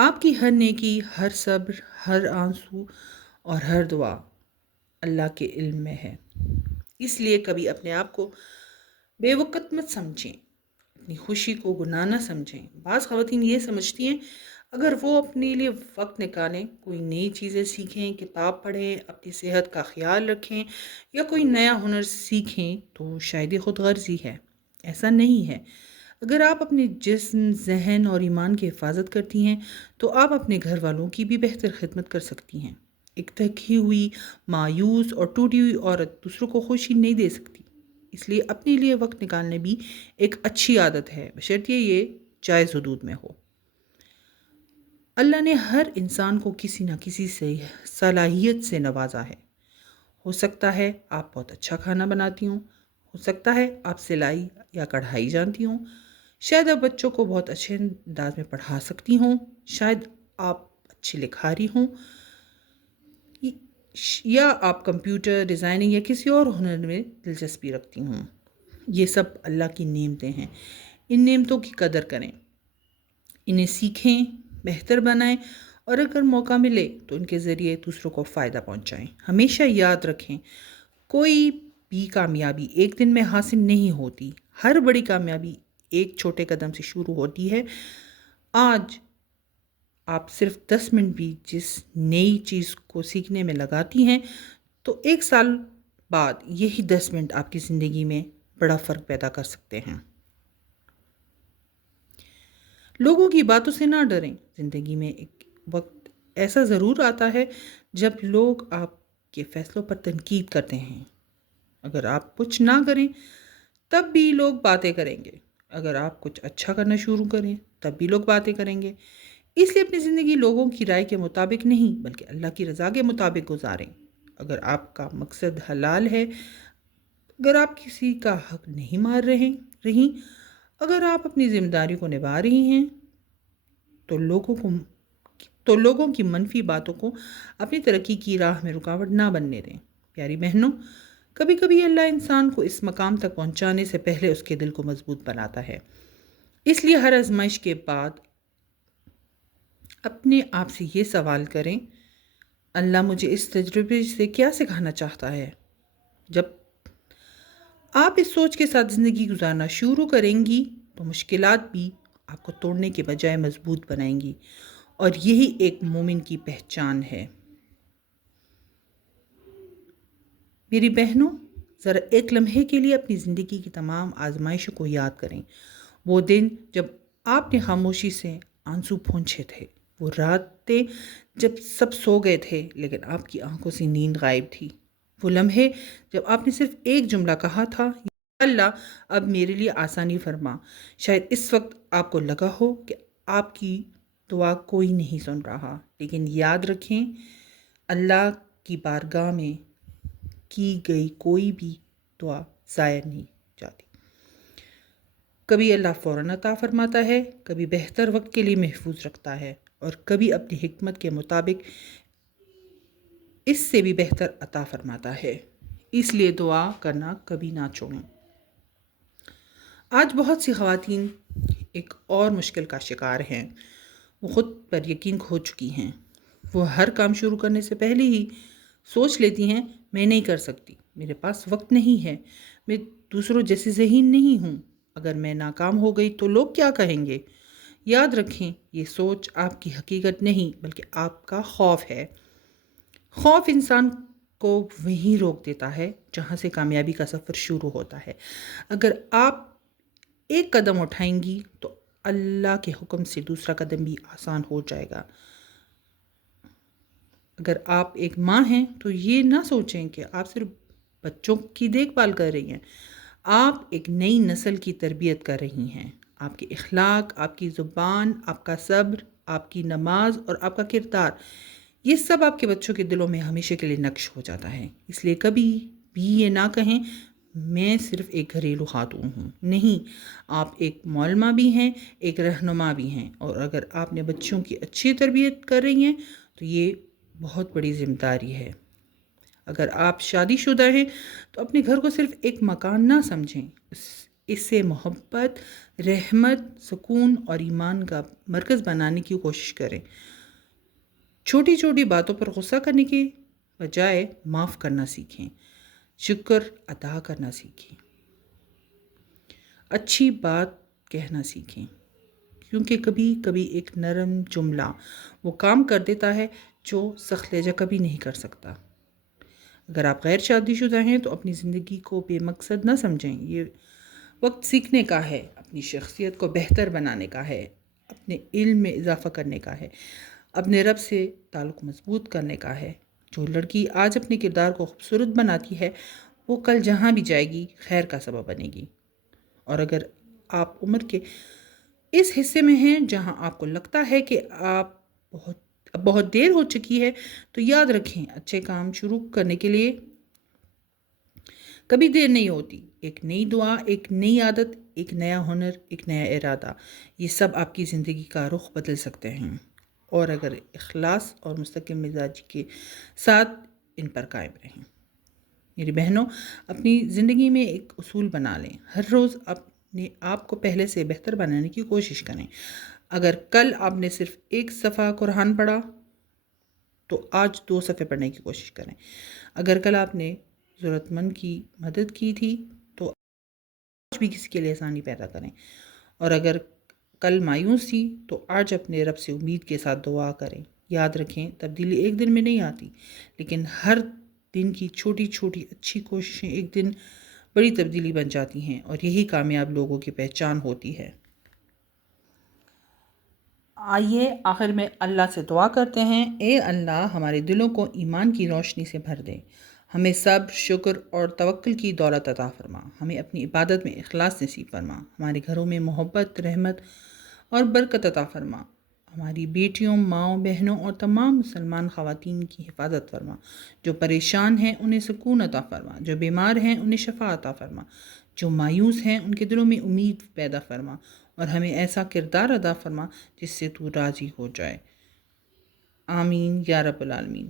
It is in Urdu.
آپ کی ہر نیکی، ہر صبر، ہر آنسو اور ہر دعا اللہ کے علم میں ہے۔ اس لیے کبھی اپنے آپ کو بے وقت مت سمجھیں، اپنی خوشی کو گناہ نہ سمجھیں۔ بعض خواتین یہ سمجھتی ہیں اگر وہ اپنے لیے وقت نکالیں، کوئی نئی چیزیں سیکھیں، کتاب پڑھیں، اپنی صحت کا خیال رکھیں یا کوئی نیا ہنر سیکھیں تو شاید یہ خود غرضی ہے۔ ایسا نہیں ہے۔ اگر آپ اپنے جسم، ذہن اور ایمان کی حفاظت کرتی ہیں تو آپ اپنے گھر والوں کی بھی بہتر خدمت کر سکتی ہیں۔ ایک تھکی ہوئی، مایوس اور ٹوٹی ہوئی عورت دوسروں کو خوشی نہیں دے سکتی۔ اس لیے اپنے لیے وقت نکالنے بھی ایک اچھی عادت ہے، بشرطیہ یہ جائز حدود میں ہو۔ اللہ نے ہر انسان کو کسی نہ کسی سے صلاحیت سے نوازا ہے۔ ہو سکتا ہے آپ بہت اچھا کھانا بناتی ہوں، ہو سکتا ہے آپ سلائی یا کڑھائی جانتی ہوں، شاید آپ بچوں کو بہت اچھے انداز میں پڑھا سکتی ہوں، شاید آپ اچھی لکھاری ہوں، یا آپ کمپیوٹر، ڈیزائننگ یا کسی اور ہنر میں دلچسپی رکھتی ہوں۔ یہ سب اللہ کی نعمتیں ہیں۔ ان نعمتوں کی قدر کریں، انہیں سیکھیں، بہتر بنائیں اور اگر موقع ملے تو ان کے ذریعے دوسروں کو فائدہ پہنچائیں۔ ہمیشہ یاد رکھیں، کوئی بھی کامیابی ایک دن میں حاصل نہیں ہوتی۔ ہر بڑی کامیابی ایک چھوٹے قدم سے شروع ہوتی ہے۔ آج آپ صرف 10 منٹ بھی جس نئی چیز کو سیکھنے میں لگاتی ہیں تو 1 سال بعد یہی 10 منٹ آپ کی زندگی میں بڑا فرق پیدا کر سکتے ہیں۔ لوگوں کی باتوں سے نہ ڈریں۔ زندگی میں ایک وقت ایسا ضرور آتا ہے جب لوگ آپ کے فیصلوں پر تنقید کرتے ہیں۔ اگر آپ کچھ نہ کریں تب بھی لوگ باتیں کریں گے، اگر آپ کچھ اچھا کرنا شروع کریں تب بھی لوگ باتیں کریں گے۔ اس لیے اپنی زندگی لوگوں کی رائے کے مطابق نہیں بلکہ اللہ کی رضا کے مطابق گزاریں۔ اگر آپ کا مقصد حلال ہے، اگر آپ کسی کا حق نہیں مار رہیں، اگر آپ اپنی ذمہ داری کو نبھا رہی ہیں تو لوگوں کی منفی باتوں کو اپنی ترقی کی راہ میں رکاوٹ نہ بننے دیں۔ پیاری بہنوں، کبھی کبھی اللہ انسان کو اس مقام تک پہنچانے سے پہلے اس کے دل کو مضبوط بناتا ہے۔ اس لیے ہر آزمائش کے بعد اپنے آپ سے یہ سوال کریں، اللہ مجھے اس تجربے سے کیا سکھانا چاہتا ہے؟ جب آپ اس سوچ کے ساتھ زندگی گزارنا شروع کریں گی تو مشکلات بھی آپ کو توڑنے کے بجائے مضبوط بنائیں گی، اور یہی ایک مومن کی پہچان ہے۔ میری بہنوں، ذرا ایک لمحے کے لیے اپنی زندگی کی تمام آزمائشوں کو یاد کریں۔ وہ دن جب آپ نے خاموشی سے آنسو پونچھے تھے، وہ راتیں جب سب سو گئے تھے لیکن آپ کی آنکھوں سے نیند غائب تھی، وہ لمحے جب آپ نے صرف ایک جملہ کہا تھا، یا اللہ اب میرے لیے آسانی فرما۔ شاید اس وقت آپ کو لگا ہو کہ آپ کی دعا کوئی نہیں سن رہا، لیکن یاد رکھیں، اللہ کی بارگاہ میں کی گئی کوئی بھی دعا ضائع نہیں جاتی۔ کبھی اللہ فوراً عطا فرماتا ہے، کبھی بہتر وقت کے لیے محفوظ رکھتا ہے، اور کبھی اپنی حکمت کے مطابق اس سے بھی بہتر عطا فرماتا ہے۔ اس لیے دعا کرنا کبھی نہ چھوڑیں۔ آج بہت سی خواتین ایک اور مشکل کا شکار ہیں۔ وہ خود پر یقین کھو چکی ہیں۔ وہ ہر کام شروع کرنے سے پہلے ہی سوچ لیتی ہیں، میں نہیں کر سکتی، میرے پاس وقت نہیں ہے، میں دوسروں جیسی ذہین نہیں ہوں، اگر میں ناکام ہو گئی تو لوگ کیا کہیں گے؟ یاد رکھیں، یہ سوچ آپ کی حقیقت نہیں بلکہ آپ کا خوف ہے۔ خوف انسان کو وہیں روک دیتا ہے جہاں سے کامیابی کا سفر شروع ہوتا ہے۔ اگر آپ ایک قدم اٹھائیں گی تو اللہ کے حکم سے دوسرا قدم بھی آسان ہو جائے گا۔ اگر آپ ایک ماں ہیں تو یہ نہ سوچیں کہ آپ صرف بچوں کی دیکھ بھال کر رہی ہیں، آپ ایک نئی نسل کی تربیت کر رہی ہیں۔ آپ کے اخلاق، آپ کی زبان، آپ کا صبر، آپ کی نماز اور آپ کا کردار، یہ سب آپ کے بچوں کے دلوں میں ہمیشہ کے لیے نقش ہو جاتا ہے۔ اس لیے کبھی بھی یہ نہ کہیں میں صرف ایک گھریلو خاتون ہوں۔ نہیں، آپ ایک معلمہ بھی ہیں، ایک رہنما بھی ہیں، اور اگر آپ نے بچوں کی اچھی تربیت کر رہی ہیں تو یہ بہت بڑی ذمہ داری ہے۔ اگر آپ شادی شدہ ہیں تو اپنے گھر کو صرف ایک مکان نہ سمجھیں، اسے محبت، رحمت، سکون اور ایمان کا مرکز بنانے کی کوشش کریں۔ چھوٹی چھوٹی باتوں پر غصہ کرنے کے بجائے معاف کرنا سیکھیں، شکر ادا کرنا سیکھیں، اچھی بات کہنا سیکھیں، کیونکہ کبھی کبھی ایک نرم جملہ وہ کام کر دیتا ہے جو سخت لہجہ کبھی نہیں کر سکتا۔ اگر آپ غیر شادی شدہ ہیں تو اپنی زندگی کو بے مقصد نہ سمجھیں۔ یہ وقت سیکھنے کا ہے، اپنی شخصیت کو بہتر بنانے کا ہے، اپنے علم میں اضافہ کرنے کا ہے، اپنے رب سے تعلق مضبوط کرنے کا ہے۔ جو لڑکی آج اپنے کردار کو خوبصورت بناتی ہے وہ کل جہاں بھی جائے گی خیر کا سبب بنے گی۔ اور اگر آپ عمر کے اس حصے میں ہیں جہاں آپ کو لگتا ہے کہ آپ بہت دیر ہو چکی ہے، تو یاد رکھیں اچھے کام شروع کرنے کے لیے کبھی دیر نہیں ہوتی۔ ایک نئی دعا، ایک نئی عادت، ایک نیا ہنر، ایک نیا ارادہ، یہ سب آپ کی زندگی کا رخ بدل سکتے ہیں، اور اگر اخلاص اور مستقل مزاجی کے ساتھ ان پر قائم رہیں۔ میری بہنوں، اپنی زندگی میں ایک اصول بنا لیں، ہر روز اپنے آپ کو پہلے سے بہتر بنانے کی کوشش کریں۔ اگر کل آپ نے صرف ایک صفحہ قرآن پڑھا تو آج 2 صفحے پڑھنے کی کوشش کریں۔ اگر کل آپ نے ضرورت مند کی مدد کی تھی تو آج بھی کسی کے لیے آسانی پیدا کریں، اور اگر کل مایوس تھی تو آج اپنے رب سے امید کے ساتھ دعا کریں۔ یاد رکھیں تبدیلی ایک دن میں نہیں آتی، لیکن ہر دن کی چھوٹی چھوٹی اچھی کوششیں ایک دن بڑی تبدیلی بن جاتی ہیں، اور یہی کامیاب لوگوں کی پہچان ہوتی ہے۔ آئیے آخر میں اللہ سے دعا کرتے ہیں۔ اے اللہ، ہمارے دلوں کو ایمان کی روشنی سے بھر دے، ہمیں صبر، شکر اور توکل کی دولت عطا فرما، ہمیں اپنی عبادت میں اخلاص نصیب فرما، ہمارے گھروں میں محبت، رحمت اور برکت عطا فرما، ہماری بیٹیوں، ماؤں، بہنوں اور تمام مسلمان خواتین کی حفاظت فرما، جو پریشان ہیں انہیں سکون عطا فرما، جو بیمار ہیں انہیں شفا عطا فرما، جو مایوس ہیں ان کے دلوں میں امید پیدا فرما، اور ہمیں ایسا کردار ادا فرما جس سے تو راضی ہو جائے۔ آمین یا رب العالمین۔